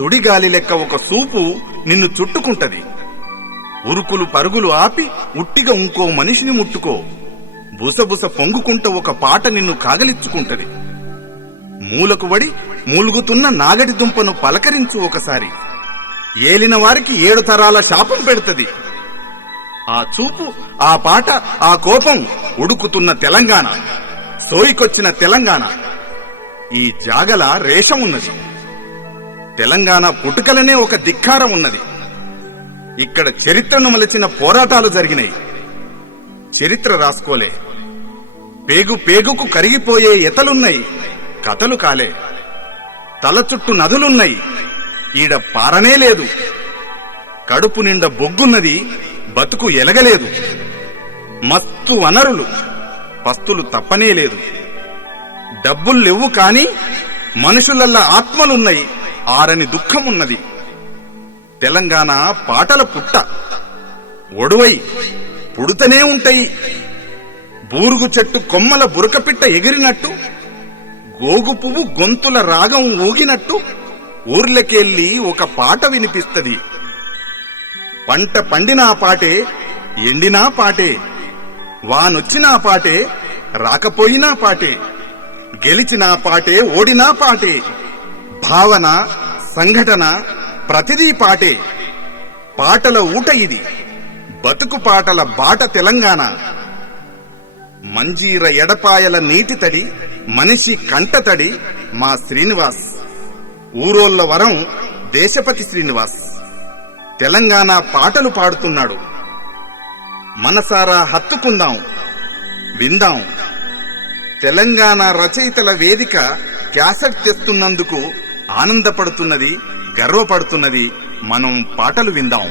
సుడిగాలి లెక్క ఒక సూపు నిన్ను చుట్టుకుంటది. ఉరుకులు పరుగులు ఆపి ఉట్టిగా ఇంకో మనిషిని ముట్టుకో. బుసబుస పొంగుకుంట ఒక పాట నిన్ను కాగలిచ్చుకుంటది. మూలకు వడి మూలుగుతున్న నాగటి దుంపను పలకరించు ఒకసారి. ఏలిన వారికి 7 తరాల శాపం పెడుతది. ఆ చూపు, ఆ పాట, ఆ కోపం ఉడుకుతున్న తెలంగాణ, సోయికొచ్చిన తెలంగాణ. ఈ జాగల రేషమున్నది. తెలంగాణ పుట్టుకలనే ఒక ధిక్కారం ఉన్నది. ఇక్కడ చరిత్రను మలచిన పోరాటాలు జరిగినాయి. చరిత్ర రాసుకోలే. పేగు పేగుకు కరిగిపోయే ఎతలున్నాయి, కథలు కాలే. తల చుట్టూ నదులున్నాయి, ఈడ పారనే లేదు. కడుపు నిండా బొగ్గున్నది, బతుకు ఎలగలేదు. మస్తు వనరులు, పస్తులు తప్పనే లేదు. డబ్బుల్లెవ్వు కాని మనుషులల్లా ఆత్మలున్నాయి, ఆరని దుఃఖమున్నది. తెలంగాణ పాటల పుట్ట, ఒడువై పుడుతనే ఉంటాయి. బూరుగు చెట్టు కొమ్మల బురకపిట్ట ఎగిరినట్టు, గోగు పువ్వు గొంతుల రాగం ఊగినట్టు ఊర్లకెళ్ళి ఒక పాట వినిపిస్తది. పంట పండినా పాటే, ఎండినా పాటే, వానొచ్చినా పాటే, రాకపోయినా పాటే, గెలిచినా పాటే, ఓడినా పాటే. భావన, సంఘటన ప్రతిదీ పాటే. పాటల ఊట ఇది, బతుకు పాటల బాట తెలంగాణ. మంజీర ఎడపాయల నీటి తడి, మనిషి కంటతడి మా శ్రీనివాస్. ఊరోళ్ల వరం దేశపతి శ్రీనివాస్ తెలంగాణ పాటలు పాడుతున్నాడు. మనసారా హత్తుకుందాం, విందాం. తెలంగాణ రచయితల వేదిక క్యాసెట్ తెస్తున్నందుకు ఆనందపడుతున్నది, గర్వపడుతున్నది. మనం పాటలు విందాం.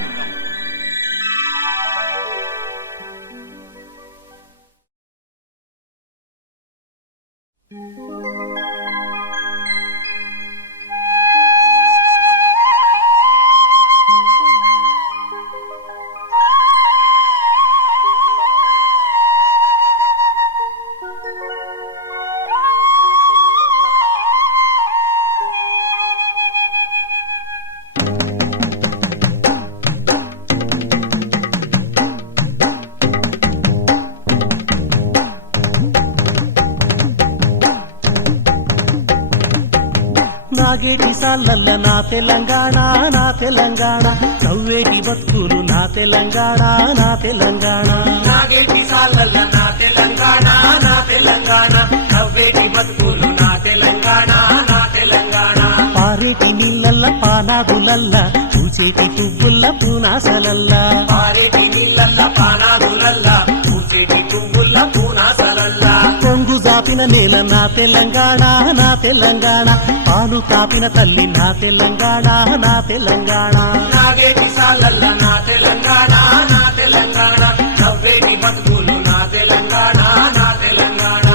నాగేటి సాలల్ల నా తెలంగాణ, నా తెలంగాణ. నవ్వేటి బతుకులు నా తెలంగాణ, నా తెలంగాణ. నాగేటి సాలల్ల నా తెలంగాణ, నా తెలంగాణ. నవ్వేటి బతుకులు నా తెలంగాణ, నా తెలంగాణ. పారేటి నీళ్ళల్ల పానాదులల్ల, పూచేటి పువ్వుల్ల పూనాసలల్ల. పారేటి నీళ్ళల్ల పానాదులల్ల, పూచేటి పువ్వుల్ల పూనాసలల్ల. కొంగు జాపిన నేల నా తెలంగాణ, నా తెలంగాణ. పాలు తాపిన తల్లి నా తెలంగాణ, నా తెలంగాణ. నాగేటి సాలల్ల నా తెలంగాణ, నా తెలంగాణ. నవ్వేటి బతుకులు నా తెలంగాణ, నా తెలంగాణ.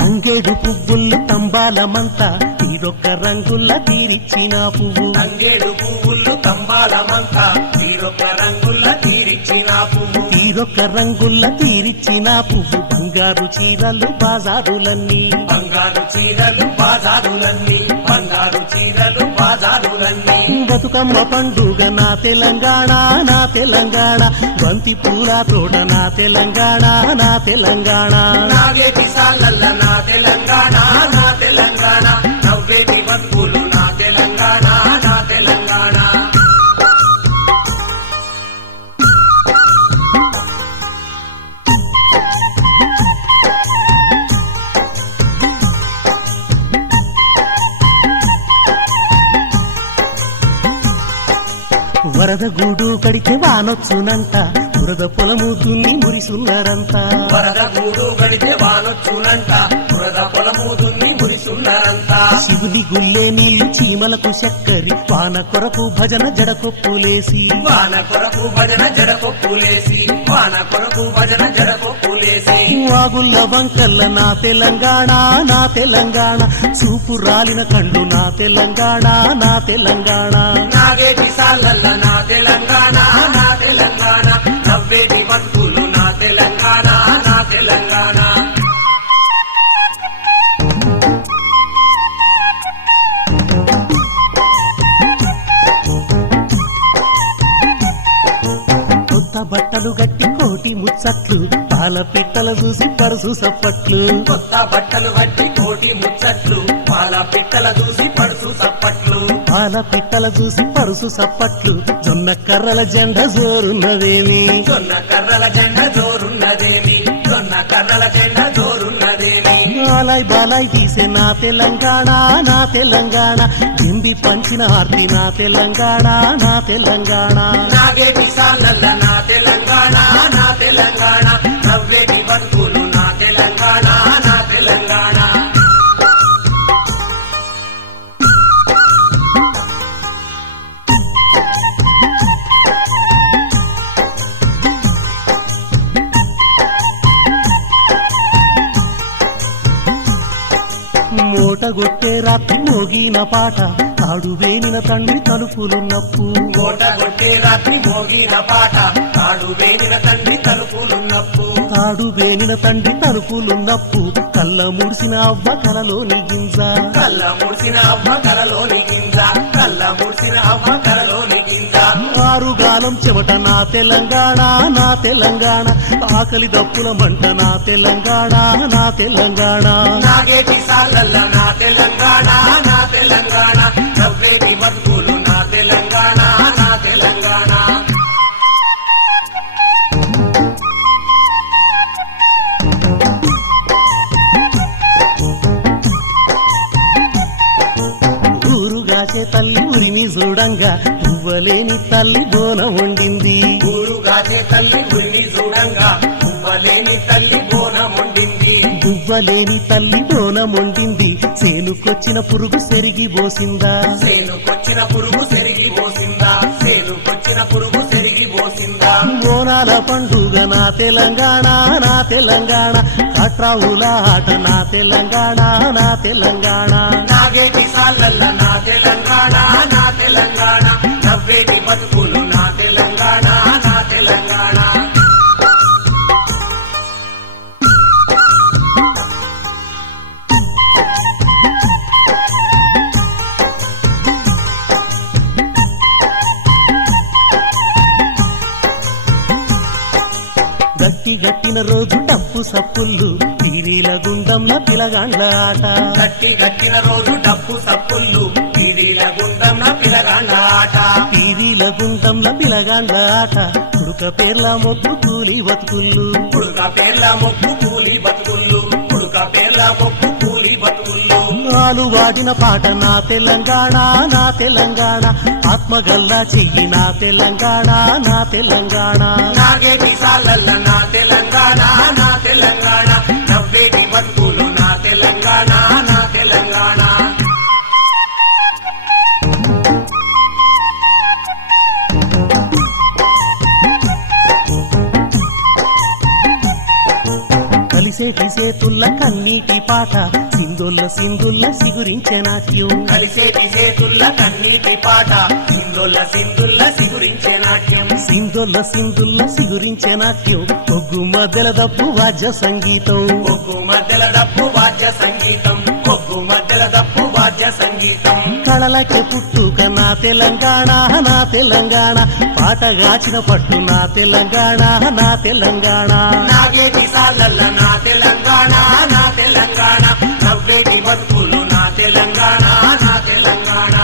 తంగేడు పువ్వులు తంబాలమంతా, తీరొక్క రంగుల్ల తీరిచ్చిన పువ్వు. తంగేడు పువ్వులు తంబాలమంతా, తీరొక్క రంగుల్ల తీరిచ్చిన పువ్వు. తీరొక్క రంగుల్ల తీరిచ్చిన పువ్వు. బంగారు చీరలు బాజారులన్నీ, బంగారు చీరలు బాజారులన్నీ, బంగారు చీరలు బాజారులన్నీ. బతుకమ్మ పండుగ నా తెలంగాణ, నా తెలంగాణ. బంతి పూల తోట నా తెలంగాణ, నా తెలంగాణ. నాగేటి సాలల్ల నా తెలంగాణ, నా తెలంగాణ. నవ్వేటి బతుకులు నా తెలంగాణ, నా తెలంగాణ. వరద గూడు కడితే వానొచ్చునంట, బురద పొలము దున్ని మురిసున్నారంతా. వరద గూడు గడితే వానొచ్చునంట, బురద పొలము దున్ని మురిసున్నారంతా. శివుని గుల్లే నీళ్లు చీమలకు చక్కరి, వాన కొరకు భజన జడకొప్పులేసి. వాన కొరకు భజన జడకొప్పులేసి, వాన కొరకు భజన జడకొప్పులేసి. వాగుల్ల వంకల్ల నా తెలంగాణ, నా తెలంగాణ. చూపు రాలిన కళ్ళు నా తెలంగాణ, నా తెలంగాణ. నాగేటి సాలల్ల నా తెలంగాణ, నా తెలంగాణ. నవ్వేటి బతుకులు నా తెలంగాణ నా తెలంగాణ కొత్త బట్టలు గట్టి కోటి ముచ్చట్లు పాల పిట్టల చూసి పరుసు సప్పట్లు కొత్త బట్టలు బట్టి కోటి ముచ్చట్లు పాల పిట్టల చూసి పడుసు సప్పట్లు పాల పిట్టల చూసి పరుసు సప్పట్లు జొన్న కర్రల జెండ జోరున్నదేమి జొన్న కర్రల జెండ జోరున్నదేమి జొన్న కర్రల జెండ జోరున్నదేమి బాలాయ్ బాలాయ్ తీసే నా తెలంగాణ నా తెలంగాణ హిందీ పంచిన ఆర్తి నా తెలంగాణ నా తెలంగాణ నాగేటి సాలల్ల నా తెలంగాణ నా తెలంగాణ నవ్వేటి బతుకులు నా తెలంగాణ నా తెలంగాణ మూటగొట్టే రాత్రి మోగిన పాట తాడు వేనిన తండ్రి తలుపులున్నప్పు కోట కొట్టే రాత్రి మోగిన పాట తాడు వేడిన తండ్రి తలుపులున్నప్పు తాడు వేనిన తండ్రి తలుపులున్నప్పు కళ్ళ ముడిసిన అవ్వ కలలోని గింజ కళ్ళ ముడిసిన అవ్వ కలలోని గింజ కళ్ళ ముడిసిన అవ్వ కలలోని గింజ ఆరుగాలం చెమట నా తెలంగాణ నా తెలంగాణ ఆకలి దప్పుల మంట నా తెలంగాణ నా తెలంగాణ నాగేటి సాలల్ల నా తెలంగాణ నా తెలంగాణ నవ్వేటి బతుకులు నా తెలంగాణ నా తెలంగాణ ఊరుగాచే తల్లి ఉరిమి చూడంగా పువ్వలేని తల్లి బోనం వండింది ఊరుగాచే తల్లి ఉల్లి చూడంగా పువ్వలేని తల్లి బోనముండింది పువ్వలేని తల్లి బోనం వండింది సేనుకొచ్చిన పురుగు సెరిగి బోసిందా సేనుకొచ్చిన పురుగు సెరిగి పోసిందా సేనుకొచ్చిన పురుగు సెరిగి పోసిందా బోనాల పండుగ నా తెలంగాణ నా తెలంగాణ కట్రావుల ఆట నా తెలంగాణ నా తెలంగాణ నాగేటి సాలల్ల నా తెలంగాణ నా తెలంగాణ నవ్వేటి బతుకులు నా తెలంగాణ నా తెలంగాణ గట్టి గట్టిన రోజు డప్పు సప్పుళ్ళు పీరీల గుండంల పిలగాండ్ల ఆట గట్టి గట్టిన రోజు డప్పు సప్పుళ్ళు పీరీల గుండంన పిలగాండ ఆట పీరీల గుండంల పిలగాండ్ల ఆట కుడుక పేర్ల మొగ్గు కూలి బతుకుళ్ళు పుడుక పేర్ల మొక్కు కూలి బతుకుళ్ళు పుడుక పేర్ల మొక్కు కూలి బతుకుళ్ళు నాలు వాడిన పాట నా తెలంగాణ నా తెలంగాణ ఆత్మగల్లా చెయ్యి నా తెలంగాణ నా తెలంగాణ నాగేటి సాలల్ల నా తెలంగాణ నా తెలంగాణ నవ్వేటి బతుకులు నా తెలంగాణ నా తెలంగాణ కలిసేటి సేతుల్ల కన్నీటి పాట సింధుల్ల సింధుల్ల సిగురించే నాట్యం కలిసేటి చేతుల్ల కన్నీటి పాట సింధుల్ల సింధుల్ల సిగురించే నాట్యం సింధుల్ల సింధుల్ల సిగురించే నాట్యం ఒగ్గు మధ్యల దప్పు వాద్య సంగీతం ఒగ్గు మధ్యల డప్పు వాద్య సంగీతం ఒగ్గు మధ్యల డప్పు వాద్య సంగీతం కళలకే పుట్టుక నా తెలంగాణ నా తెలంగాణ పాటగాచిన పట్టు నా తెలంగాణ నా తెలంగాణ నాగేటి సాలల్ల నా తెలంగాణ నా తెలంగాణ నవ్వేటి బతుకులు నా తెలంగాణ నా తెలంగాణ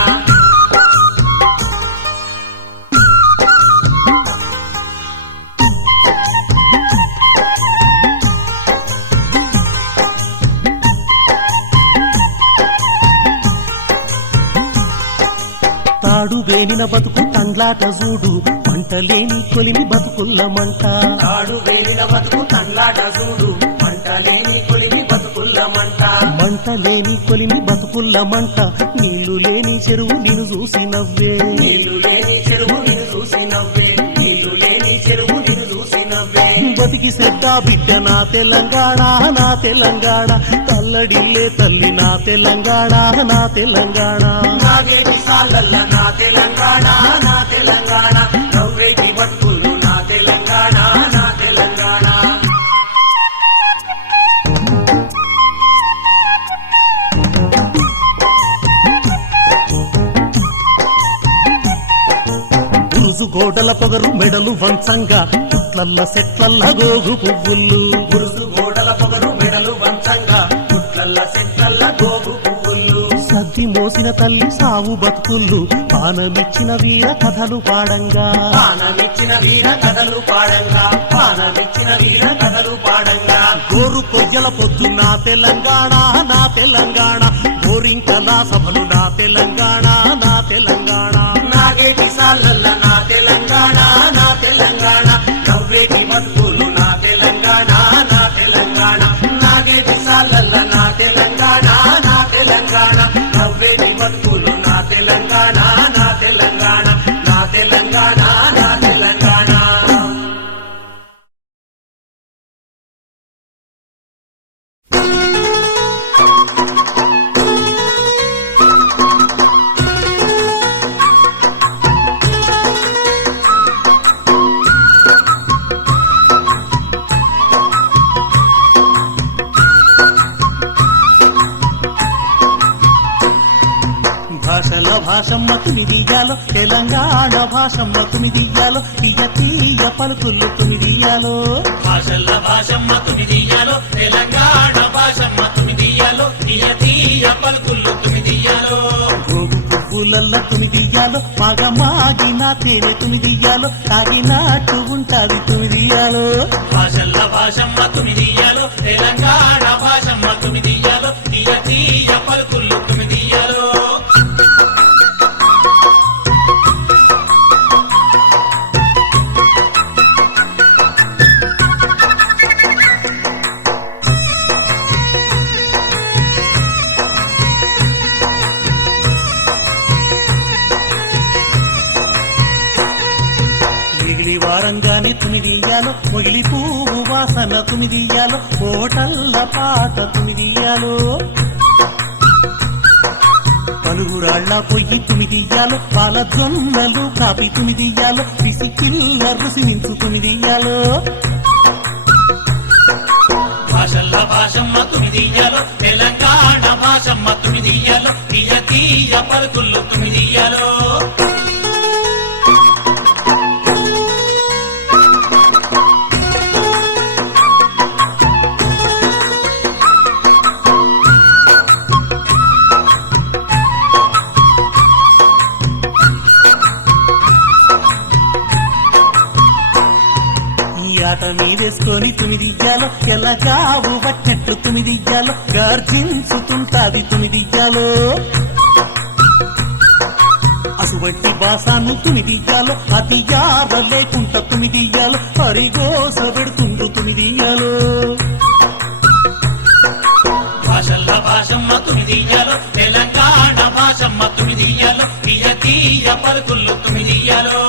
తాడు వేలిన బతుకు తండ్లాట చూడు పంటలేని కొలిమి బతుకుల్ల మంట తాడు వేలిన బతుకు తండ్లాట చూడు మంటలేని కొలిమి బతుకుల్ల మంట మంటలేని కొలిమి బతుకుల్ల మంట నీళ్లు లేని చెరువు నిన్ను చూసి నవ్వే నీళ్లు లేని చెరువు నిన్ను చూసి నవ్వే నీళ్లు లేని చెరువు నిన్ను చూసి నవ్వే బతికి శ్రద్ధ బిడ్డ నా తెలంగాణ నా తెలంగాణ తల్లడిల్లే తల్లి నా తెలంగాణ నా తెలంగాణ నాగేటి సాలల్ల నా తెలంగాణ నా తెలంగాణ నవ్వేటి బతుకులు నా తెలంగాణ గోడల పొగరు మెడలు వంచంగా పుట్లల్ల సెట్లల్ల గోగు పువ్వులు గురుసు గోడల పొగరు మెడలు వంచంగా గుట్లల్ల చెట్లల్ల గోగు పువ్వులు సద్ది మోసిన తల్లి సావు బతుకుళ్ళు పానమిచ్చిన వీర కథలు పాడంగా పానమిచ్చిన వీర కథలు పాడంగా పానమిచ్చిన వీర కథలు పాడంగా గోరు కొయ్యల పొద్దు నా తెలంగాణ నా తెలంగాణ గోరింకల సభలు నా తెలంగాణ నా తెలంగాణ నాగేటి సాలల్ల నా తెలంగాణ నా తెలంగాణ నవ్వేటి బతుకులు నా తెలంగాణ నా తెలంగాణ నాగేటి సాలల్ల నా తెలంగాణ నా తెలంగాణ నవ్వేటి బతుకులు నా తెలంగాణ నా తెలంగాణ నా తెలంగాణ నా తెలంగాణ భాషల భాషమ్మ తుమిదియాలో తెలంగాణ భాషమ్మ తుమిదియాలో తీయ తీయ పలుకులు తుమిదియాలో భాషల్ల భాషమ్మ తుమిదియాలో తెలంగాణ భాషమ్మ తుమిదియాలో తీయ తీయ పలుకులు తుమిదియాలో గోగు పువ్వులల్ల తుమిదియాలో మగ మాగిన తేనె తుమిదియాలో తాగినట్టు ఉంటాది తుమిదియాలో భాషల్ల భాషమ్మ తుమిదియాలో తెలంగాణ భాషమ్మ తుమిదియాలో తీయ తీయ పలుకులు తుమిదియాలో మిగిలి వారంగానే తుమిదియాలో మొగిలి పువ్వు వాసన తుమిదియాలో కోటల్ల పాట తుమిదియాలో పలుగురాళ్ళ పొయ్యి తుమిదియాలో పాల జొన్నలు కాపి తుమిదియాలో పిసికిల్ల రుసినించు తుమిదియాలో భాషల్ల భాషమ్మ తుమిదియాలో తెలంగాణ భాషమ్మ తుమిదియాలో తీయ తీయ పలుకులు తుమిదియాలో ఈ ఆట మీదేసుకొని తుమిదియ్యాలో ఎల్లగావు పట్టినట్లు తుమిదియ్యాలో గర్జించుతుంటాది తుమిదియ్యాలో అసువంటి బాసాను తుమిదియ్యాలో అతి యార లేకుండా తుమిదియ్యాలో పరిగోస పెడుతుండ్రు తుమిదియ్యాలో భాషల్ల భాషమ్మ తుమిదియాలో తెలంగాణ భాషమ్మ తుమిదియాలో తీయ తీయ పలుకులు తుమిదియాలో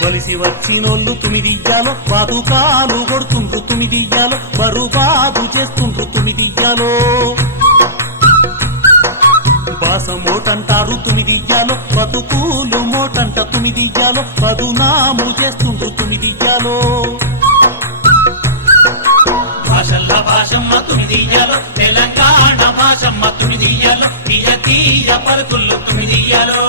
బలిసి వచ్చినోళ్ళు తుమిదియ్యాలో పాదుకాలు కొడుతుండ్రు తుమిదియ్యాలో బరుబాదు చేస్తుండ్రు తుమిదియ్యాలో బాస మోటంటారు తుమిదియ్యాలో బతుకులు మోటంట తుమిదియ్యాలో పదునాము చేస్తుండ్రు తుమిదియ్యాలో భాషల్ల భాషమ్మ తుమిదియాలో తెలంగాణ భాషమ్మ తుమిదియాలో తీయ తీయ పలుకులు తుమిదియాలో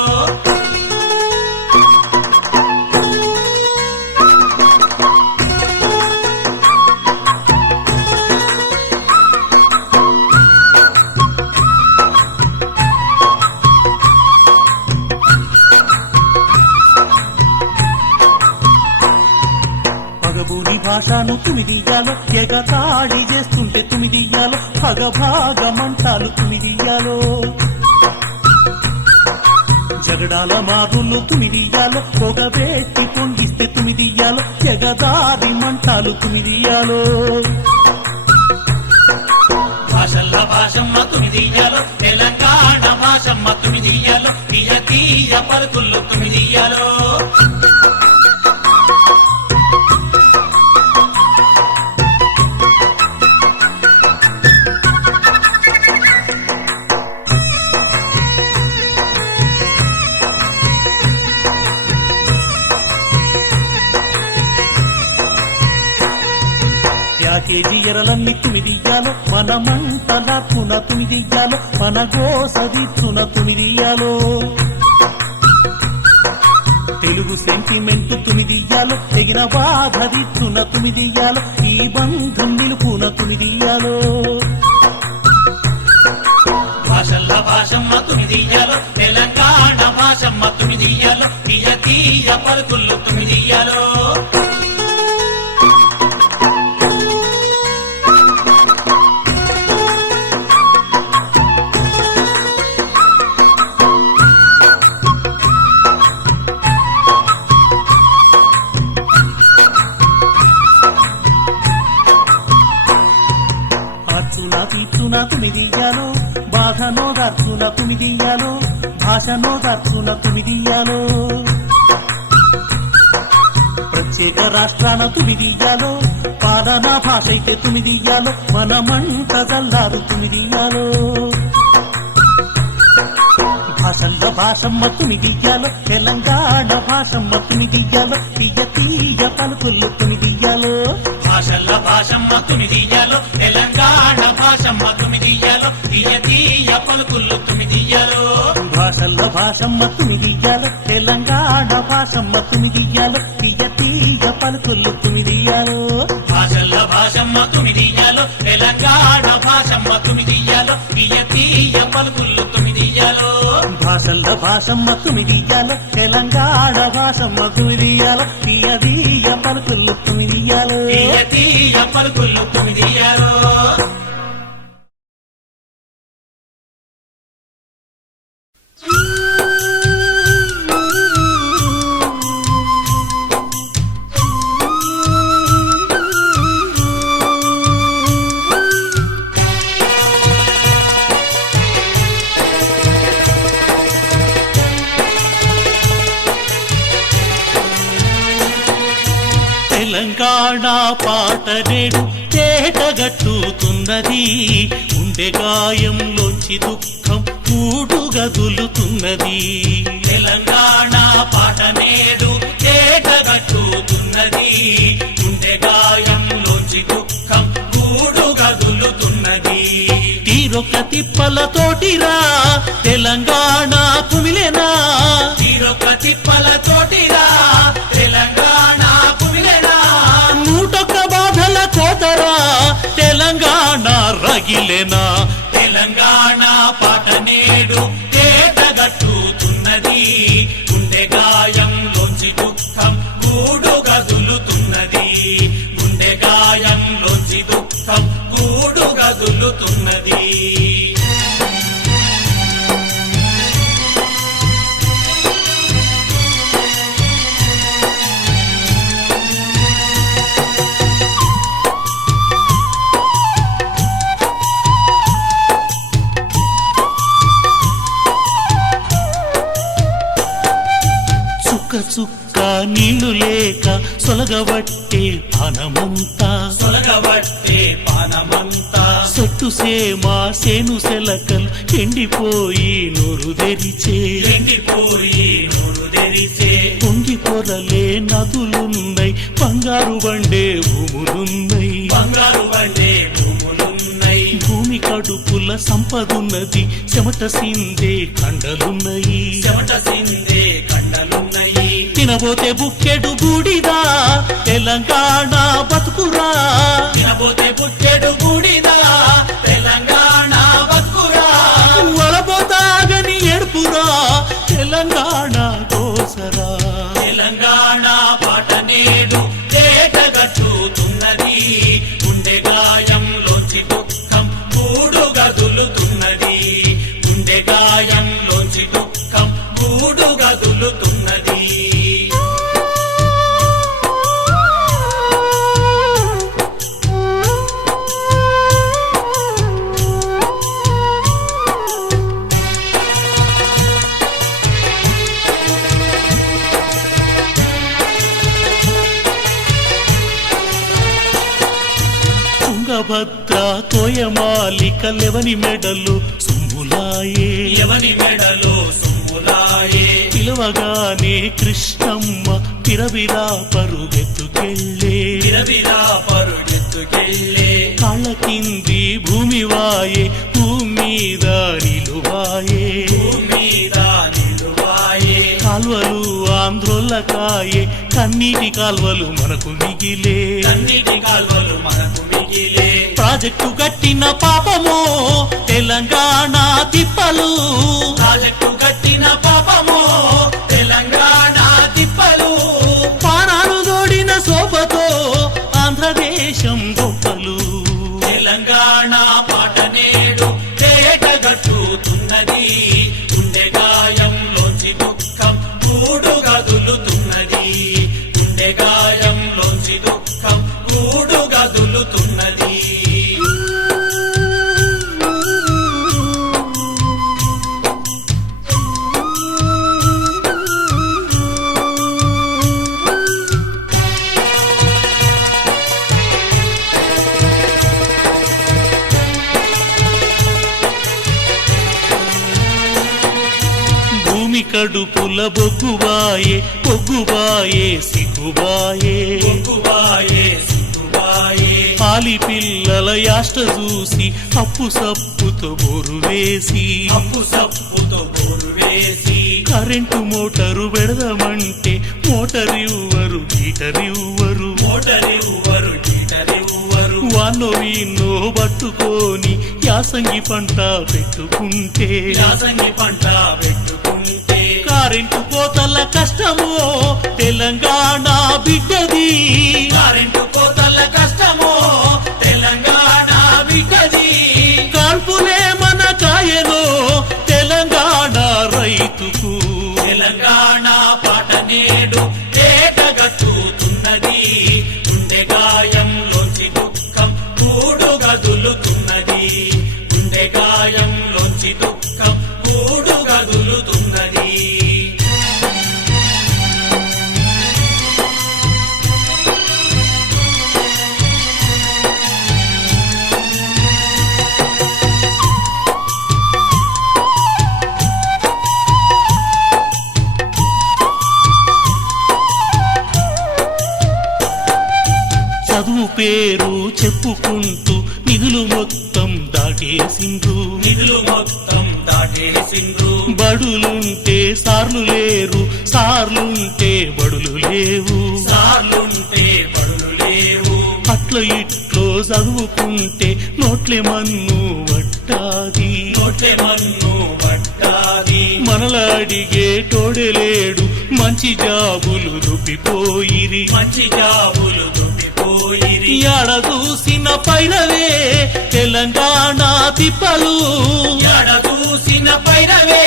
పగబూని భాషను తుమిదియ్యాలో ఎగతాళి చేస్తుంటే తుమిదియ్యాలో పగభాగమంటాలు తుమిదియ్యాలో జగడాల మారులు తుమిదియ్యాలో పొగబెట్టి పొంగిస్తే తుమిదియ్యాలో ఎగదారి మంటాలు తుమిదియ్యాలో భాషల్ల భాషమ్మ తుమిదియాలో తెలంగాణ భాషమ్మ తుమిదియాలో తీయ తీయ పలుకులు తుమిదియాలో కేజీ ఎరలన్నీ తుమిదియ్యాలో మన మంటలార్చున తుమిదియ్యాలో మన గోసదీర్చున తుమిదియ్యాలో తెలుగు సెంటిమెంట్ తుమిదియ్యాలో తెగిన బాధ దిచ్చున తుమిదియ్యాలో ఈ బంధం నిలుపున తుమిదియ్యాలో భాషల్ల భాషమ్మ తుమిదియ్యాలో తెలంగాణ భాషమ్మ తుమిదియ్యాలో తీయ తీయ పలుకులు తుమిదియ్యాలో అర్చున తీర్చున తుమిదియ్యాలో బాధనో దర్చున తుమిదియ్యాలో భాషనో దర్చున తుమిదియ్యాలో ప్రత్యేక రాష్ట్రాన తుమిదియ్యాలో పాలనా భాష అయితే తుమిదియ్యాలో మన మంట జల్లారు తుమిదియ్యాలో భాషల్ల భాషమ్మ తుమిదియ్యాలో తెలంగాణ భాషమ్మ తుమిదియ్యాలో తీయ తీయ పలుకులు తుమిదియ్యాలో భాషల్ల భాషమ్మ తుమిదియ్యాలో తెలంగాణ భాషమ్మ తుమిదియ్యాలో తీయ తీయ పలుకులు తుమిదియ్యాలో భాషల్ల భాషమ్మ తుమిదియ్యాలో తెలంగాణ భాషమ్మ తుమిదియ్యాలో తీయ తీయ పలుకులు తుమిదియ్యాలో భాషల్ల భాషమ్మ తుమిదియ్యాలో తెలంగాణ భాషమ్మ తుమిదియ్యాలో తీయ తీయ పలుకులు తుమిదియ్యాలో భాషల్ల భాషమ్మ తుమిదియ్యాలో తెలంగాణ భాషమ్మ తుమిదియ్యాలో తీయ తీయ పలుకులు తుమిదియ్యాలో తీయ తీయ పలుకులు తుమిదియ్యాలో తెలంగాణ పాట నేడు తేటగట్టుతున్నది ఉండే గాయంలోంచి దుఃఖం కూడుగదులుతున్నది తెలంగాణ పాట నేడు తేటగట్టుతున్నది గుండె గాయంలోంచి దుఃఖం గూడు గదులుతున్నది తీరొక్క తిప్పలతోటిరా తెలంగాణ కుమిలెనా తీరొక తిప్పల తోటిరా తెలంగాణ కుమిలెనా నూటొక్క బాధల కోతరా తెలంగాణ రగిలెనా తెలంగాణ పాట నేడు తేటగట్టుతున్నది గుండె గాయంలోంచి దుఃఖం గూడు గదులుతున్నది గుండె గాయంలోంచి దుఃఖం గూడు గదులుతున్నది చుక్క చుక్క నీళ్లు లేక సొలగబట్టే పానమంతా సొలగబట్టే పానమంతా చెట్టు సేమ సేను సెలకలు ఎండిపోయి నోరు తెరిచే ఎండిపోయి నోరు తెరిచే పొంగి పొరలే నదులున్నాయి బంగారు బండే భూములున్నాయి బంగారు వండే భూములున్నాయి భూమి కడుపుల సంపదున్నది చెమట సిందే కండలున్నాయి చెమట సిందే కండలున్నాయి తినబోతే బుక్కెడు బూడిదా తెలంగాణ బతుకురా తినబోతే పుట్టెడు బూడిదా తెలంగాణ బతుకురా వలబోతాగని ఎడుపురా తెలంగాణ కోసరా తెలంగాణ పాట నేడు తేటగట్టుతున్నది గుండె గాయంలోంచి దుఃఖం గూడు గదులుతున్నది గుండె గాయంలోంచి దుఃఖం గూడు గదులుతున్నది తుంగభద్ర తోయమాలిక లెవని మెడలు సుమ్ములాయే ఎవని మెడలో సొమ్ములాయే లేవగానే కృష్ణమ్మ పిరవిరా పరుగెత్తుకెళ్ళే విరవిరా పరుగెత్తుకెళ్ళే కాళ్ళ కింది భూమివాయే భూమి మీద నిలువాయే భూమిద నిలువాయే కాల్వలు ఆంధ్రోళ్ళకాయే కన్నీటి కాల్వలు మనకు మిగిలే కన్నీటి కాల్వలు మనకు మిగిలే ప్రాజెక్టు కట్టిన పాపమో తెలంగాణ తిప్పలు ప్రాజెక్టు కట్టిన పాపమో తెలంగాణ తిప్పలు పానాలు తోడిన శోభతో ఆంధ్రదేశం గొప్పలు తెలంగాణ పాట నేడు తేటగట్టుతున్నది గుండె గాయంలోంచి దుఃఖం గూడు గదులుతున్నది గుండె గాయంలోంచి దుఃఖం గూడు గదులుతున్నది భూమి కడుపుల బొగ్గుబాయే బొగ్గుబాయే సిగ్గుబాయే బొగ్గుబాయే సిగ్గుబాయే పాలి పిల్లల యాష్ట చూసి అప్పు సప్పుతో బోరు వేసి అప్పు సప్పుతో బోరు వేసి కరెంటు మోటారు పెడదామంటే మోటరివ్వరు గీటరివ్వరు మోటరివ్వరు గీటరివ్వరు వాన్నో వీన్నో పట్టుకొని యాసంగి పంట పెట్టుకుంటే యాసంగి పంట పెట్టుకుంటే కరెంటు కోతల కష్టమో తెలంగాణ బిడ్డది కరెంటు కోతల కష్టమో తెలంగాణ బిడ్డది కాల్పులే మన కాయలో తెలంగాణ రైతుకు తెలంగాణ పాట నేడు తేటగట్టుతున్నది గుండె గాయంలోంచి దుఃఖం గూడు గదులుతున్నది గుండె గాయంలోంచి దుఃఖం గూడు గదులుతున్నది చదువు పేరు చెప్పుకుంటూ నిధులు మొత్తం దాటేసిండ్రు నిధులు మొత్తం దాటేసిండ్రు బడులుంటే సార్లు లేరు సార్లుంటే బడులు లేవు సార్లుంటే బడులు లేవు అట్ల ఇట్లో చదువుకుంటే నోట్లే మన్ను వట్టాది నోట్లే మన్ను పట్టాది మనల అడిగే తోడేలేడు మంచి జాబులు దుప్పిపోయిరి మంచి జాబులు దుప్పిపోయిరి యాడ చూసిన పైనవే తెలంగాణ తిప్పలు ఎడ చూసిన పైరవే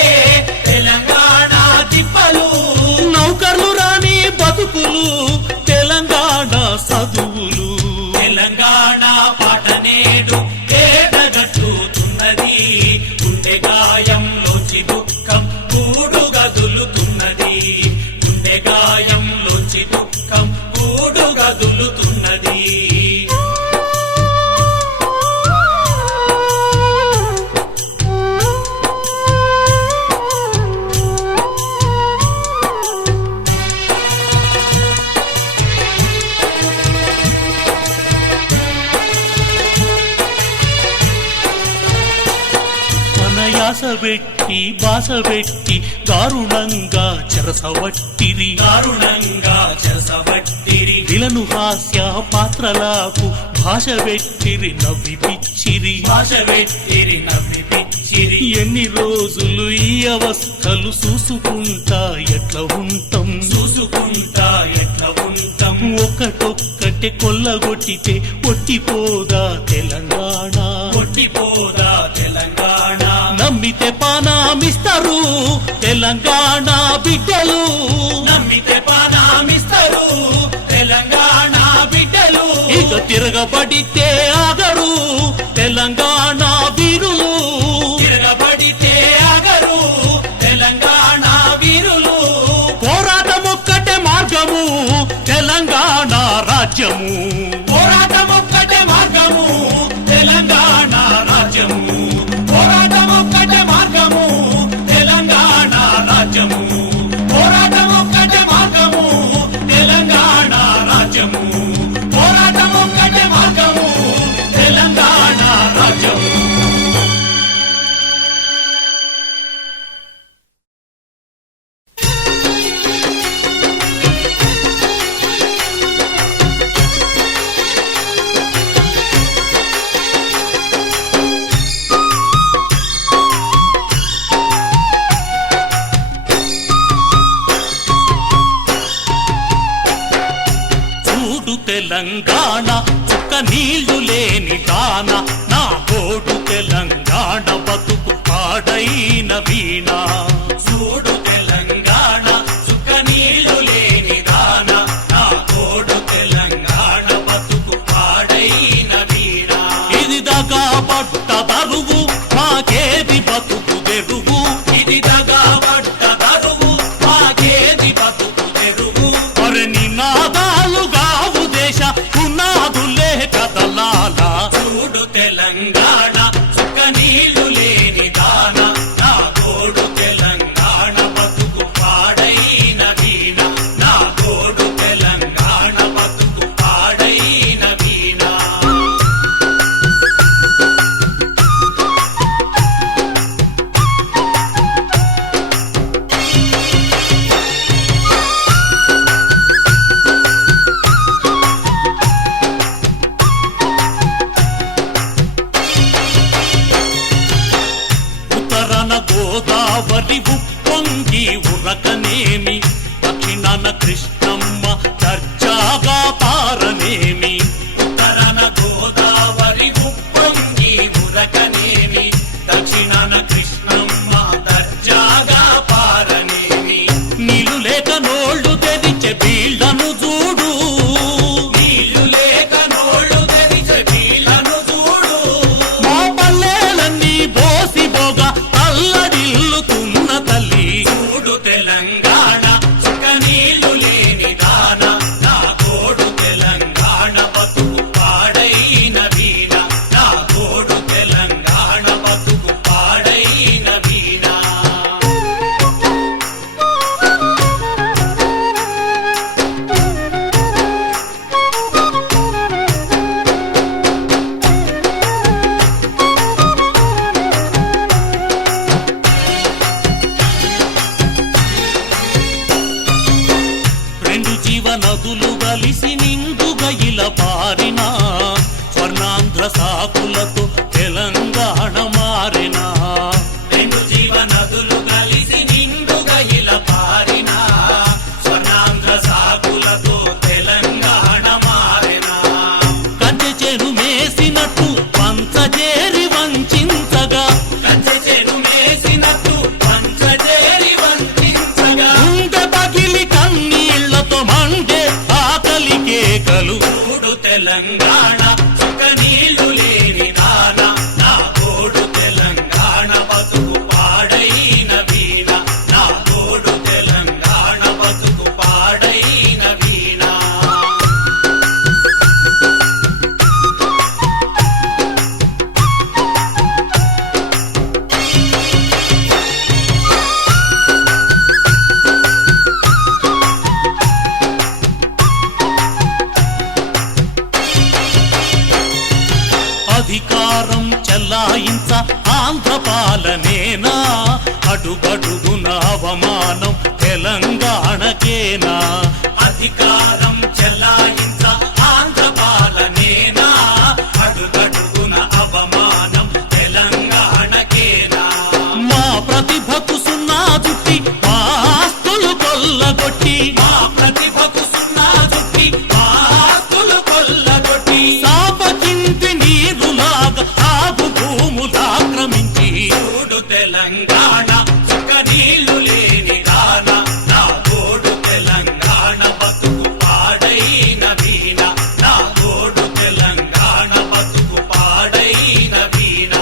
తెలంగాణ తిప్పలు నౌకర్లు రాని బతుకులు తెలంగాణ చదువులు తెలంగాణ పాట నేడు తేటగట్టుతున్నది గుండె గాయంలోంచి దుఃఖం గూడు గదులుతున్నది గుండె గాయంలోంచి దుఃఖం గూడు గదులుతున్నది మన యాస పెట్టి బాస పెట్టి దారుణంగా చెరసవట్టిరి దారుణంగా చెరసబట్టిరి విలను హాస్య పాత్రలకు భాష పెట్టిరి నవ్వి పిచ్చిరి భాష పెట్టిరి నవ్వి పిచ్చిరి ఎన్ని రోజులు ఈ అవస్థలు చూసుకుంటా ఎట్లా ఉంటాం చూసుకుంటా ఎట్లా ఉంటాం ఒకటొక్కటే కొల్లగొట్టితే ఒట్టిపోదా తెలంగాణ కొట్టిపోదా తెలంగాణ నమ్మితే పానామిస్తారు తెలంగాణ బిడ్డలు నమ్మితే పానామిస్తారు తెలంగాణ బిడ్డలు ఇక తిరగబడితే ఆగరు తెలంగాణ వీరులు తిరగబడితే ఆగరు తెలంగాణ వీరులు పోరాటం ఒక్కటే మార్గము తెలంగాణ రాజ్యము పోరాటం ఒక్కటే మార్గము తెలంగాణ రాజ్యము పోరాటం ఒక్కటే మార్గము తెలంగాణ రాజ్యము తెలంగాణ చుక్క నీళ్లు లేని దాన నా గోడు తెలంగాణ బతుకు పాడైన వీణ చూడు తెలంగాణ చుక్క నీళ్లు లేని దాన నా గోడు తెలంగాణ బతుకు పాడైన వీణ ఇది దగా పట్ట దరువు మాకేది బతుకు తెరువు ఇది దగా పట్ట దరువు మాకేది బతుకు తెరువు మరి నినాదాలు గావు దేశ పునాదులే కదలాల చూడు తెలంగాణ చుక్క నీళ్లు లేని దాన నా గోడు తెలంగాణ బతుకు పాడైన వీణ నా గోడు తెలంగాణ బతుకు పాడైన వీణ ఉత్తరాన గోదావరి ఉప్పొంగి ఉరకనేమి దక్షిణాన కృష్ణమ్మ దర్జాగా పారనేమి ఉత్తరాన గోదావరి ఉప్పొంగి ఉరకనేమి దక్షిణాన కృష్ణమ్మ దర్జాగా పారనేమి నీళ్లు లేక నోళ్లు తెరిచే బీళ్లను చూడు నీళ్లు లేక నోళ్లు తెరిచే బీళ్లను చూడు మా పల్లెలన్నీ బోసి బోగా అల్లడిల్లుతున్న తల్లి చూడు తెలంగాణ చుక్క నీళ్లు లేని దాన నా గోడు తెలంగాణ బతుకు పాడైన వీణ నా గోడు తెలంగాణ బతుకు పాడైన వీణ రెండు జీవనదులు కలిసి నిండుగా ఇలా పారిన స్వర్ణాంధ్ర సాకులతో తెలంగాణ మారిన రెండు జీవనదులు కలిసి నిండుగా ఇలా పారిన స్వర్ణాంధ్ర సాకులతో తెలంగాణ మారిన కంచె చెను మేసినట్టు పంచజేరి వంచించగా కంచె చెను మేసినట్టు పంచజేరి వంచించగా ఉంటే పగిలి కన్నీళ్లతో మండే ఆకలి కేకలు చూడు తెలంగాణ చుక్క నీళ్లు లేని దాన నా గోడు తెలంగాణ బతుకు పాడైన వీణ నా గోడు తెలంగాణ బతుకు పాడైన వీణ అధికారం చెల్లాయించ ఆంధ్ర పాలనేనా అడుగడుగున అవమానం తెలంగాణకేనా అధికారం చెల్లాయించ ఆంధ్ర పాలనేనా అడుగడుగున అవమానం తెలంగాణకేనా మా ప్రతిభకు సున్నా చుట్టి మా ఆస్తులు కొల్లగొట్టి మా ప్రతిభకు సున్నా చుట్టి మా ఆస్తులు కొల్లగొట్టి సాపకింటి నీరులాగా ఆగు భూములాక్రమించి చూడు తెలంగాణ చుక్క నీళ్లు లేని దాన నా గోడు తెలంగాణ బతుకు పాడైన వీణ నా గోడు తెలంగాణ బతుకు పాడైన వీణ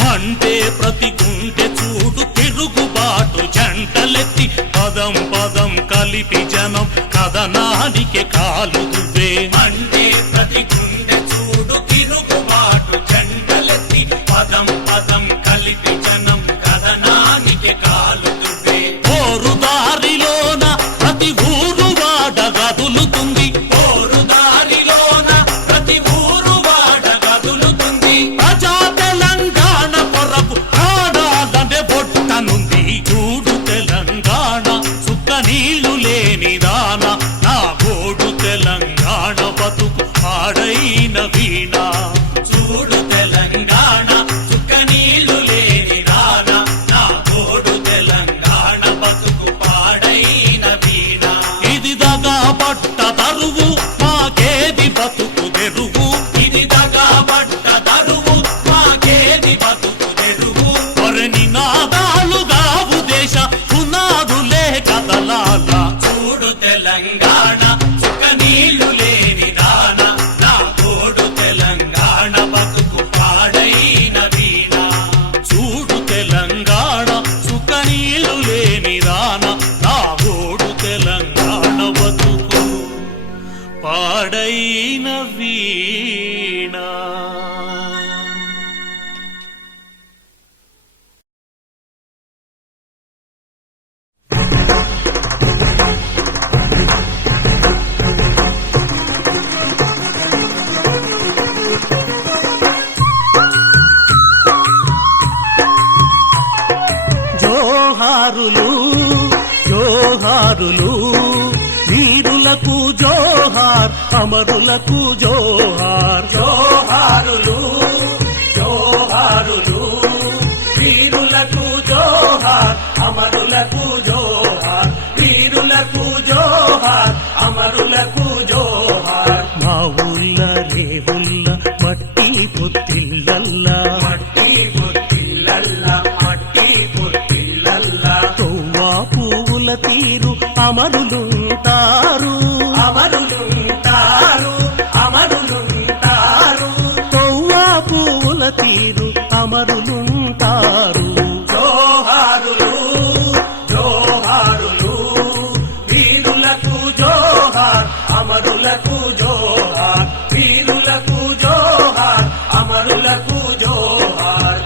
మంటే ప్రతి గుండె చూడు తిరుగుబాటు జంటలెత్తి పదం పదం కలిపి జనం కథనానికి కాలు దువ్వే మంటే ప్రతి గుండె చూడు తిరుగుబాటు జంటలెత్తి పదం పదం కలిపి జనం కథనానికి కాలు దువ్వే ఓరు దారిలోన ప్రతి ఊరు వాడ గదులుతుంది ఓరు దారిలోన ప్రతి ఊరు వాడ గదులుతుంది ప్రజా తెలంగాణ కొరకు ప్రాణాలనే బొట్టనుంది చూడు తెలంగాణ చుక్క నీళ్లు జోహారులు జోహారులు వీరులకు జోహార్ అమరులకు జోహార్ జోహారులు జోహారులు వీరులకు జోహార్ అమరులకు జోహార్ వీరులకు జోహార్ అమరులకు జోహార్ మా ఊళ్ళ రేవుల్ల మట్టి పొత్తిళ్ళల్లా మట్టి పొత్తిళ్ళల్లా మట్టి పొత్తిళ్ళల్లా తొవ్వా పువ్వుల తీరు అమరులుంటారు అమరులుంటారు అమరులుంటారు తొవ్వా పువ్వుల తీరు అమరులుంటారు జోహారులు జోహారులు వీరులకు జోహార్ అమరులకు జోహార్ వీరులకు జోహార్ అమరులకు జోహార్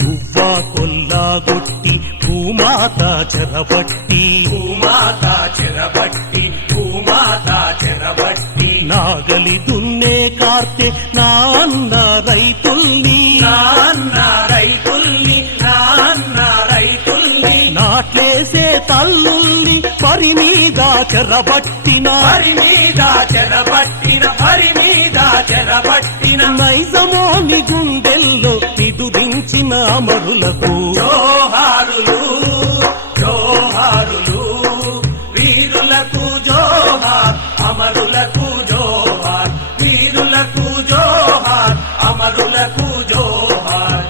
పువ్వా కొల్లాగొట్టి భూమాత చెరబట్టి భూమాత చెరబట్టి భూమాత చెరబట్టి నాగలి దున్నే కార్తె నా అన్న రైతుల్ని నాన్న రైతుల్ని నాన్న రైతుల్ని నాట్లేసే తల్లుల్ని పరి మీద చెరబట్టిన హరి మీద చెరబట్టిన హరి మీద చెరబట్టిన నైజమోని గుండెల్లో నిదురించిన అమరులకు జోహారులు జోహారులు వీరులకు జోహార్ అమరులకు జోహార్ వీరులకు జోహార్ అమరులకు జోహార్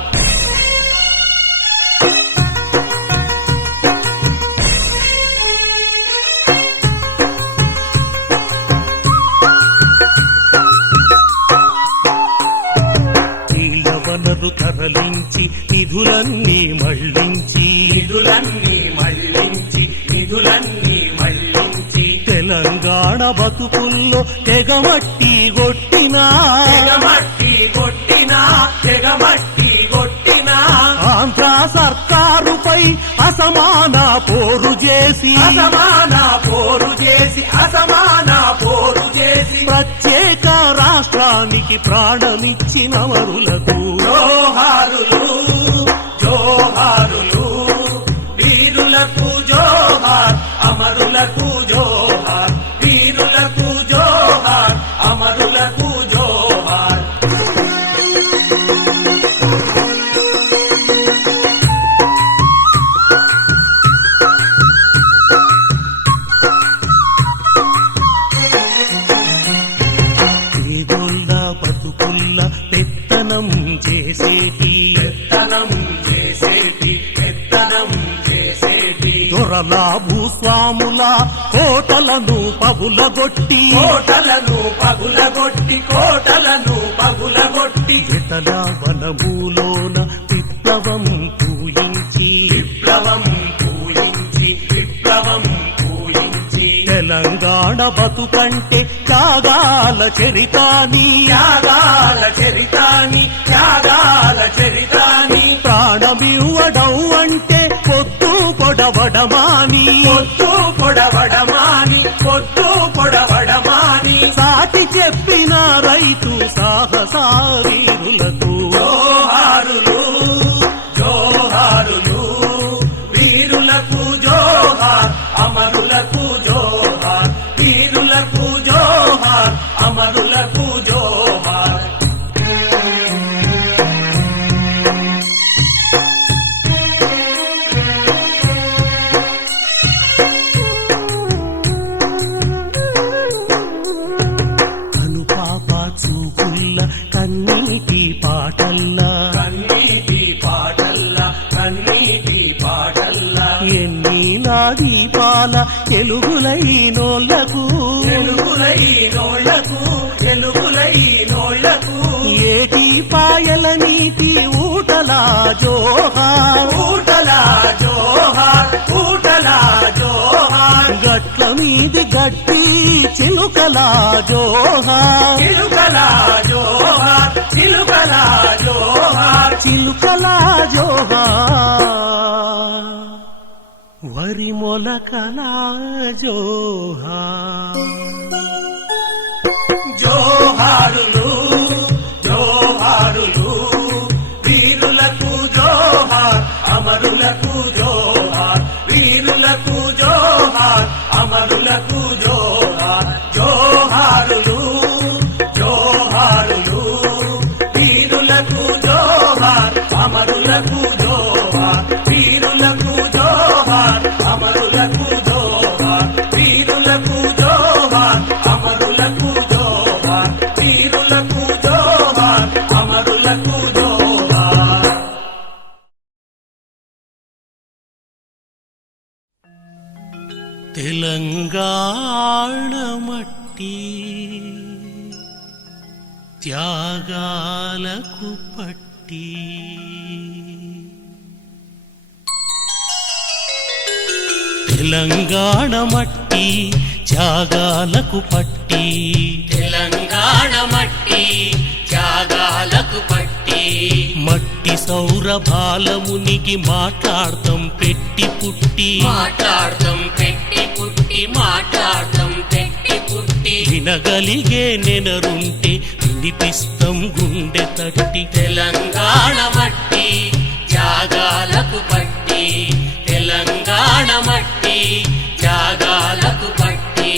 నీలవనరు తరలించి నిధులన్నీ మళ్ళించి నిధులన్నీ మళ్ళించి నిధులన్నీ మళ్ళించి తెలంగాణ బతుకుల్లో తెగమట్టి కొట్టినా తెగమట్టి కొట్టినా తెగమట్టి కొట్టినా ఆంధ్ర సర్కారుపై అసమాన పోరు చేసి అసమాన పోరు చేసి అసమాన పోరు చేసి ప్రత్యేక రాష్ట్రానికి ప్రాణమిచ్చిన వరులకు జోహారులు జోహారులు వీరులకు జోహార్ అమరులకు జోహార్ వీరులకు జోహార్ అమరులకు జోహార్ పేదోళ్ళ బతుకుల్ల పెత్తనం చేసేటి పెత్తనం చేసేటి పెత్తనం చేసేటి దొరల భూస్వాముల కోటలను పగులగొట్టి కోటలను పగులగొట్టి కోటలను పగులగొట్టి జటల వనభూలోన విప్లవం పూయించి విప్లవం పూయించి విప్లవం పూయించి తెలంగాణ బతుకంటే త్యాగాల చరితాని త్యాగాల చరితాని త్యాగాల చరితాని ప్రాణమివ్వడం అంటే పొద్దు పొడవడమాని పొద్దు పొడవడమాని పొద్దు పొడవడమాని సాటి చెప్పిన రైతు సాహసావీరులకు జోహారులు జోహారులు వీరులకు జోహార్ అమరులకు జోహార్ వీరులకు జోహార్ అమరులకు జోహార్ కనుపాప చూపుల్ల కన్నీటి పాటల్లా కన్నీటి పాటల్లా కన్నీటి పాటల్లా ఎన్ని నా దీపాల తెలుగులైనోళ్లకు తెలుగులైనోళ్లకు తెలుగులైనోళ్లకు ఏటి పాయల నీటి ఊటలా జోహార్ ఊటలా జోహార్ ఊటలా జోహార్ గట్ల మీది గట్టి చిలుకలా జోహార్ చిలుకలా జోహార్ చిలుకలా జోహార్ చిలుకలా జోహార్ వరి మొలకల జోహార్ జోహారులు జోహారులు వీరులకు జోహార్ అమరులకు జోహార్ వీరులకు జోహార్ అమరులకు జోహార్ జోహారులు జోహారులు వీరులకు జోహార్ అమరులకు జోహార్ వీరులకు జోహార్ అమరులకు జోహార్ వీరులకు జోహార్ అమరులకు జోహార్ వీరులకు జోహార్ అమరులకు జోహార్. తెలంగాణ మట్టి త్యాగాలకు పట్టి తెలంగాణ మట్టి త్యాగాలకు పట్టి తెలంగాణ మట్టి త్యాగాలకు పట్టి మట్టి సౌరభాలమునికి మాట్లాడతాం పెట్టి పుట్టి మాట్లాడతాం పెట్టి పుట్టి మాట్లాడతాం పెట్టి పుట్టి వినగలిగే నెనరుంటే వినిపిస్తాం గుండె తట్టి తెలంగాణ మట్టి త్యాగాలకు పట్టి తెలంగాణ మట్టి త్యాగాలకు పట్టి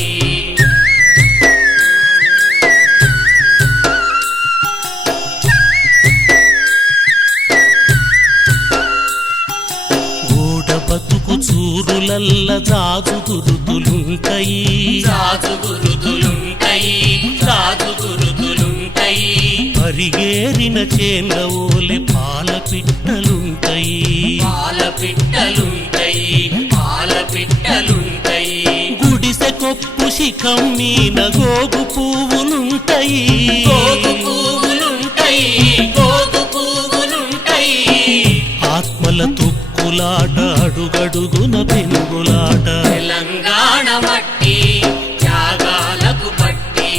ఓడ బతుకు చూరులల్ల జాజు గురుతులుంటాయి రాజు గురుతులుంటాయి రాజు గురుతులుంటాయి పరిగేరిన చేన్ల ఓలె పాల పిట్టలుంటాయి పాల పిట్టలుంటాయి పాల పిట్టలుంటాయి గుడిసె కొప్పు శిఖం మీన గోగు పువ్వులుంటాయి గోగు పువ్వులుంటాయి గోగు పువ్వులుంటాయి ఆత్మల తుక్కులాట అడుగడుగున పెనుగులాట తెలంగాణ మట్టి త్యాగాలకు పట్టి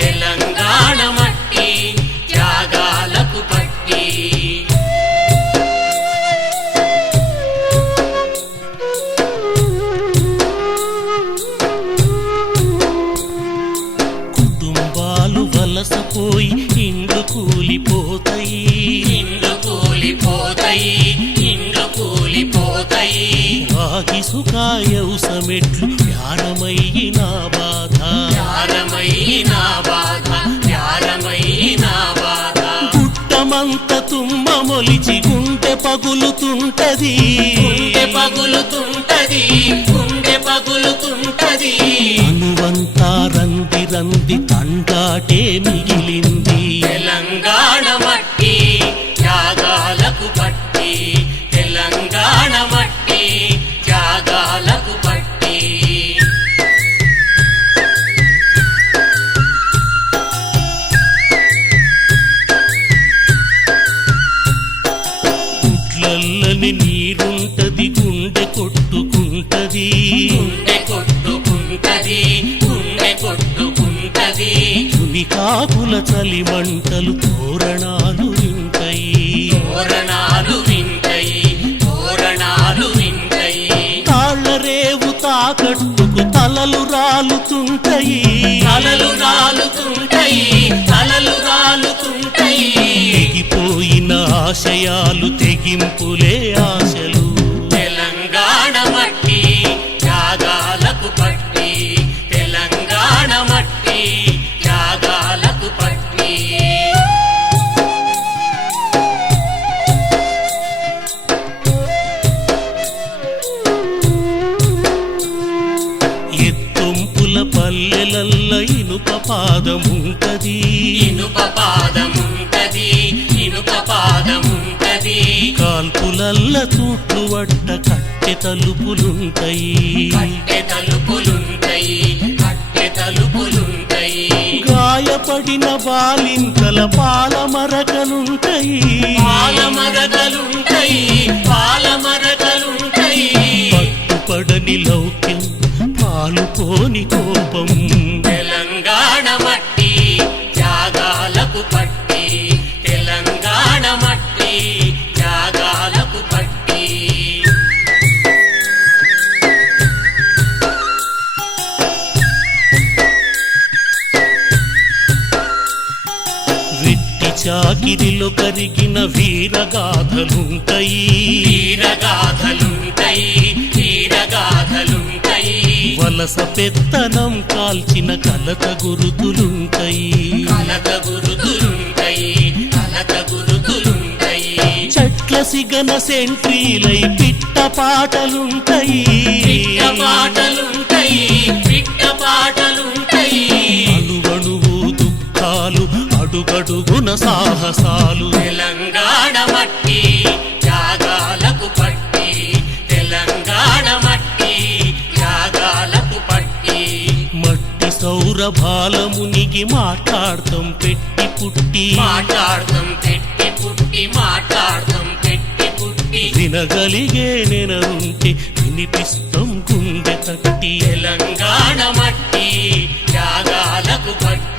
తెలంగాణ మట్టి త్యాగాలకు పట్టి కుటుంబాలు వలసపోయి ఇండ్లు కూలిపోతాయి ఇండ్లు కూలిపోతాయి ఇండ్లు కూలిపోతాయి వాగి సుఖాయౌసమెట్లు ధ్యానమయ్యిన బాధ త్యారమైన బాధ త్యారమైన బాధ పుట్టమంత తుమ్మ మొలిచి గుండె పగులుతుంటది గుండె పగులుతుంటది గుండె పగులుతుంటది అనువంతా రంది రంది తండాటే మిగిలింది తెలంగాణ మట్టి త్యాగాలకు పట్టి తెలంగాణ మట్టి త్యాగాలకు పట్టి గుడ్లల్లని నీరుంటది గుండె కొట్టుకుంటది గుండె కొట్టుకుంటది గుండె కొట్టుకుంటది తునికాకుల చలి మంటలు తోరణాలు వింటాయి తోరణాలు వింటాయి తోరణాలు వింటాయి తాళ్ల రేవు తాకట్టుకు తలలు రాలుతుంటాయి తలలు రాలుతుంటాయి తలలు రాలుతుంటాయి తెగిపోయిన ఆశయాలు తెగింపులే ఆశలు తెలంగాణ మట్టి త్యాగాలకు పట్టి తెలంగాణ మట్టి త్యాగాలకు పట్టి ఎత్తొంపుల పల్లెలల్ల ఇనుప పాదముంటది ఇనుప పాదముంటది ఇనుప పాదముంటది కాల్పులల్ల తూట్లు వట్ట కట్టె తలుపులుంటాయి కట్టె తలుపులుంటాయి కట్టె తలుపులుంటాయి గాయపడిన బాలింతల పాల మరకలుంటాయి పాలమరకలుంటాయి పాలమరకలుంటాయి పట్టుపడని లౌక్యం పాలు పోని కోపం తెలంగాణ మట్టి త్యాగాలకు పట్టి తెలంగాణ మట్టి త్యాగాలకు పట్టి ఆకిరిలో కరిగిన వీరగాథలుంటాయి వీరగాథలుంటాయి వీరగాథలుంటాయి వలస పెత్తనం కాల్చిన కలత గురుతులుంటాయి కలత గురుతులుంటాయి కలత గురుతులుంటాయి చెట్ల సిగన సెంట్రీలై పిట్ట పాటలుంటాయి పిట్ట పాటలుంటాయి పిట్ట పాటలుంటాయి అణువణువు దుఃఖాలు అడుగడుగున సాహసాలు తెలంగాణ మట్టి త్యాగాలకు పట్టి తెలంగాణ మట్టి త్యాగాలకు పట్టి మట్టి సౌరభాల మునిగి మాట్లాడతాం పెట్టి పుట్టి మాట్లాడతాం పెట్టి పుట్టి మాట్లాడతాం పెట్టి పుట్టి వినగలిగే నెనరుంటే వినిపిస్తాం గుండె తట్టి తెలంగాణ మట్టి త్యాగాలకు పట్టి